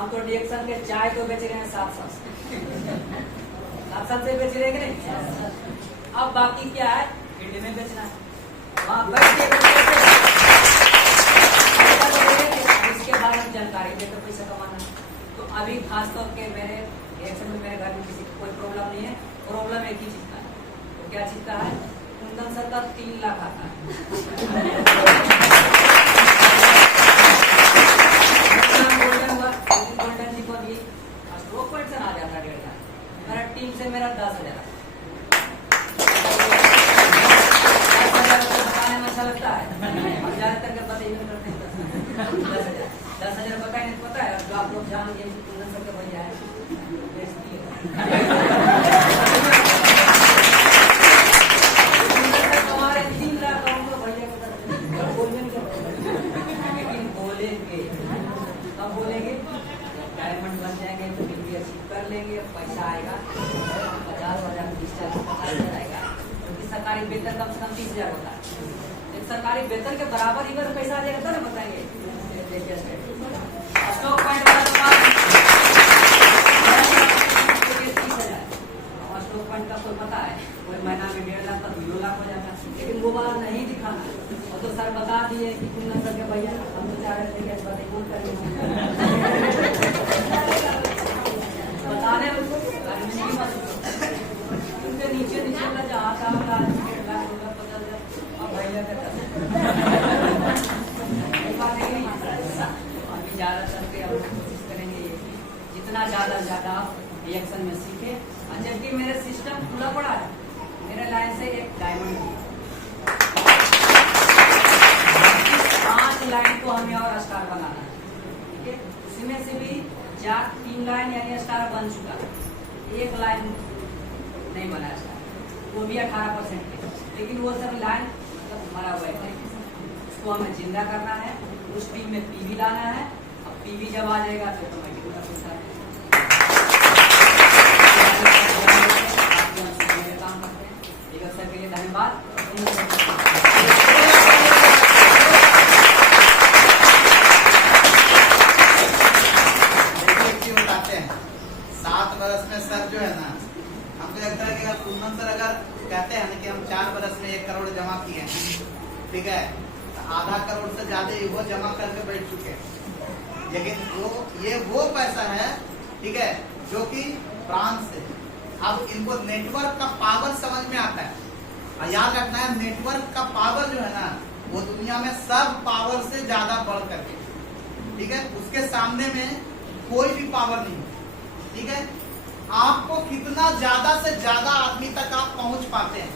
हम तो डिएक्शन के चाय को बेच रहे हैं 700 से बेच रहे हैं कि नहीं। अब बाकी क्या है, फील्ड में बेचना है, वहाँ बैठ के इसके बारे में जानकारी देकर पैसा कमाना है। तो अभी खासतौर के मेरे डिएक्शन में मेरे घर में किसी को कोई प्रॉब्लम नहीं है। प्रॉब्लम एक ही चीज का है, तो क्या चीज का है, कुंदन सर का 3 लाख आता है। गोल्डन जी को भी स्ट्रोक पर्सन आ जाता है 1.5 लाख। मेरा टीम से मेरा 10,000 बताने में अच्छा लगता है, और ज्यादातर के पता ही नहीं करते हैं। 10,000 बताए नहीं पता है, जो आप लोग जान गए कुंदन सर के भैया है हमारे 3 लाख भैया लेकिन बोलेंगे कब बोलेंगे, डायमंड बन जाएंगे तो डिग्री अचीव कर लेंगे, पैसा आएगा 50,000 20,000 आएगा, क्योंकि सरकारी वेतन कम से कम 30,000 होता है। एक सरकारी वेतन के बराबर ही अगर पैसा आ जाएगा तो ना बताएंगे। स्टॉक पॉइंट वाला तो 30,000, स्टॉक पॉइंट का कोई पता है, कोई महीना में 1.5 लाख का 2 लाख हो जाता है, लेकिन वो बात नहीं दिखाना। और तो सर बता दिए कि कुंदन सर के भैया हम तो चाह रहे थे कि बताने उसको उनके नीचे वाला जहाँ था 1.5 लाख 50,000 अब भैया का अभी ज्यादा चलते अब कोशिश करेंगे जितना ज्यादा रिएक्शन में सीखे। और जबकि मेरे सिस्टम खुला पड़ा है, मेरे लाइन से एक डायमंड 5 लाइन को हमें और स्टार बनाना है, ठीक है। इसमें से भी 3 लाइन यानी स्टार बन चुका है, 1 लाइन नहीं बना स्टार, वो भी 18% पे, लेकिन वो सब लाइन मतलब मरा हुआ है, उसको हमें जिंदा करना है। उस टीम में पीवी लाना है, अब पीवी जब आ जाएगा तो ऑटोमेटिक काम करते हैं। एक अवसर के लिए धन्यवाद। सर जो है ना, हमको लगता है कि अगर कुंदन सर अगर कहते हैं कि हम 4 बरस में 1 करोड़ जमा किए हैं, ठीक है, तो आधा करोड़ से ज्यादा वो जमा करके बैठ चुके हैं। लेकिन ये वो पैसा है, ठीक है, जो कि फ्रांस से। अब इनको नेटवर्क का पावर समझ में आता है, और याद रखना है नेटवर्क का पावर जो है ना, वो दुनिया में सब पावर से ज्यादा बढ़ करके, ठीक है, उसके सामने में कोई भी पावर नहीं, ठीक है। आपको कितना ज्यादा से ज्यादा आदमी तक आप पहुंच पाते हैं,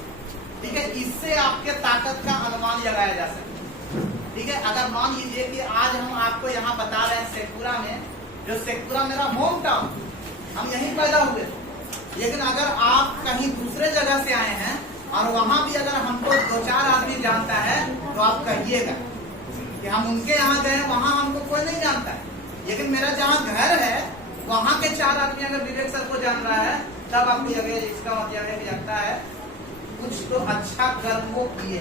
ठीक है, इससे आपके ताकत का अनुमान लगाया जा सकता है, ठीक है। अगर मान लीजिए कि आज हम आपको यहाँ बता रहे हैं शेखपुरा में, जो शेखपुरा मेरा होम टाउन, हम यहीं पैदा हुए, लेकिन अगर आप कहीं दूसरे जगह से आए हैं और वहां भी अगर हमको 2-4 आदमी जानता है तो आप कहिएगा कि हम उनके यहाँ गए, वहां हमको कोई नहीं जानता है, लेकिन मेरा जहाँ घर है वहां के 4 आदमी अगर विवेक सर को जान रहा है, तब आपको लगे इसका मतलब है कि लगता है कुछ तो अच्छा कर्म वो किए,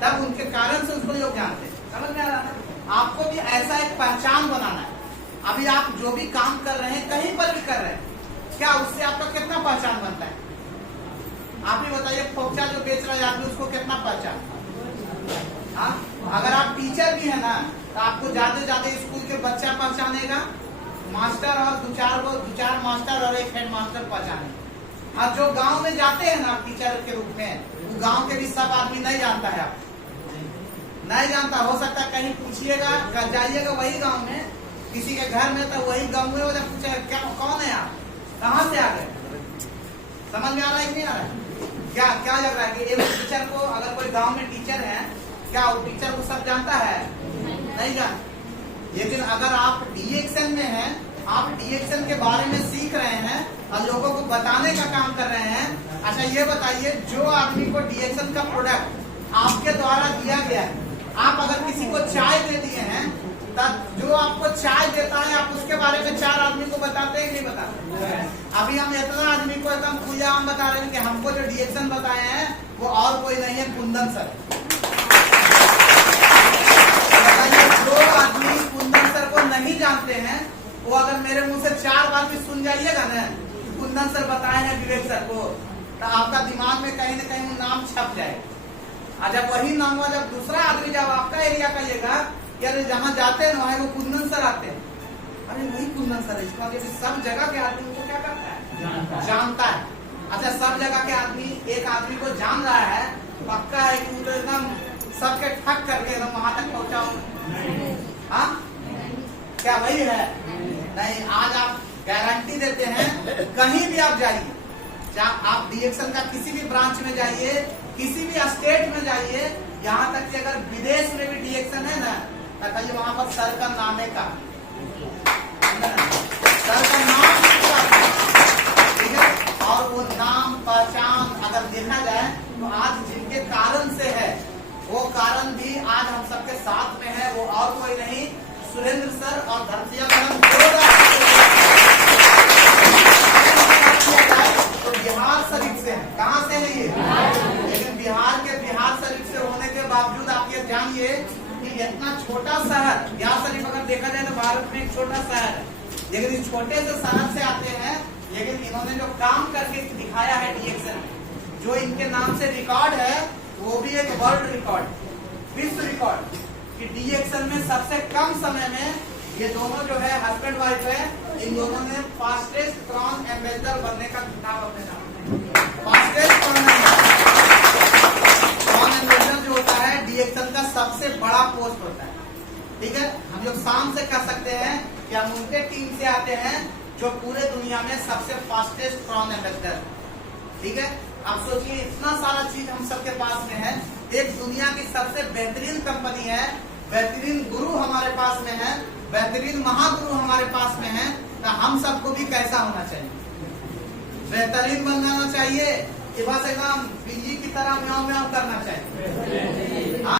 तब उनके कारण से उसको लोग जानते हैं। समझ में आ रहा है? आपको भी ऐसा एक पहचान बनाना है। अभी आप जो भी काम कर रहे हैं, कहीं पर भी कर रहे हैं, क्या उससे आपका कितना पहचान बनता है? आप ही बताइए, फोक्चा जो बेच रहा है आदमी, उसको कितना पहचान? हाँ, अगर आप टीचर भी है ना, तो आपको ज्यादा स्कूल के बच्चा पहचानेगा, मास्टर और 2-4 मास्टर और 1 हेड मास्टर पहचाने। और जो गांव में जाते हैं ना टीचर के रूप में, वो गांव के भी सब आदमी नहीं जानता है, आप नहीं जानता। हो सकता है कहीं पूछिएगा, जाइएगा वही गांव में किसी के घर में, तो वही गांव में जब पूछेगा क्या कौन है आप, कहाँ से आ गए, समझ में आ रहा है कि नहीं आ रहा है? क्या लग रहा है कि एक टीचर को, अगर कोई गाँव में टीचर है, क्या वो टीचर को सब जानता है? नहीं जानता। लेकिन अगर आप डीएक्शन में हैं, आप डीएक्शन के बारे में सीख रहे हैं और लोगों को बताने का काम कर रहे हैं। अच्छा ये बताइए, जो आदमी को डीएक्शन का प्रोडक्ट आपके द्वारा दिया गया है, आप अगर किसी को चाय दे दिए हैं, तब जो आपको चाय देता है आप उसके बारे में 4 आदमी को बताते हैं कि नहीं बताते? अभी हम इतना आदमी को एकदम खुला हम बता रहे हैं कि हमको जो डीएक्शन बताए हैं वो और कोई नहीं है, कुंदन सर। जो आदमी कुंदन सर को नहीं जानते हैं, वो अगर जाइएगा ना, कुंदन सर बताए हैं विवेक सर को, तो आपका दिमाग में कहीं न कहीं वो नाम छप जाए। और जब वही नाम हुआ, जब दूसरा आदमी जब आपका एरिया कहिएगा कि अरे जहाँ जाते हैं वहाँ वो कुंदन सर आते हैं, अरे वही कुंदन सर है। इसका मतलब सब जगह के आदमी को क्या करता है, जानता है। अच्छा, सब जगह के आदमी एक आदमी को जान रहा है, पक्का है कि वो तो एकदम सबके ठक करके एकदम वहां तक पहुंचाओ। हाँ, क्या वही है? नहीं, आज आप गारंटी देते हैं, कहीं भी आप जाइए, आप डीएक्शन का किसी भी ब्रांच में जाइए, किसी भी स्टेट में जाइए, यहाँ तक कि अगर विदेश में भी डीएक्शन है ना, तो कहिए वहां पर सर का नामे का, सर का नाम, ठीक है। और वो नाम पहचान अगर देखा जाए तो आज जिनके कारण से है, वो कारण भी आज हम सबके साथ में है, वो और कोई नहीं, सुरेंद्र सर और धरतिया मैडम। तो बिहार शरीफ से है, कहाँ से है ये? लेकिन बिहार शरीफ से होने के बावजूद आप ये जानिए कि इतना छोटा शहर, बिहार शरीफ अगर देखा जाए तो भारत में एक छोटा शहर है, लेकिन इस छोटे से शहर से आते हैं, लेकिन इन्होंने जो काम करके दिखाया है डीएक्शन, जो इनके नाम से रिकॉर्ड है, वो भी एक वर्ल्ड रिकॉर्ड, विश्व रिकॉर्ड, कि डीएक्शन में सबसे कम समय में ये दोनों जो है हस्बैंड वाइफ है, इन दोनों ने फास्टेस्ट क्रॉन एम्बेसडर बनने का खिताब अपने नाम में। फास्टेस्ट क्रॉन एम्बेसडर जो होता है डीएक्शन का सबसे बड़ा पोस्ट होता है, ठीक है। हम लोग शाम से कह सकते हैं कि हम उनके टीम से आते हैं जो पूरे दुनिया में सबसे फास्टेस्ट क्रॉन एम्बेसडर, ठीक है। आप सोचिए, इतना सारा चीज हम सबके पास में है, एक दुनिया की सबसे बेहतरीन कंपनी है, बेहतरीन गुरु हमारे पास में है, बेहतरीन महागुरु हमारे पास में है, तो हम सबको भी कैसा होना चाहिए, बेहतरीन बनना चाहिए कि बस एकदम बिल्ली की तरह म्याऊं म्याऊं करना चाहिए।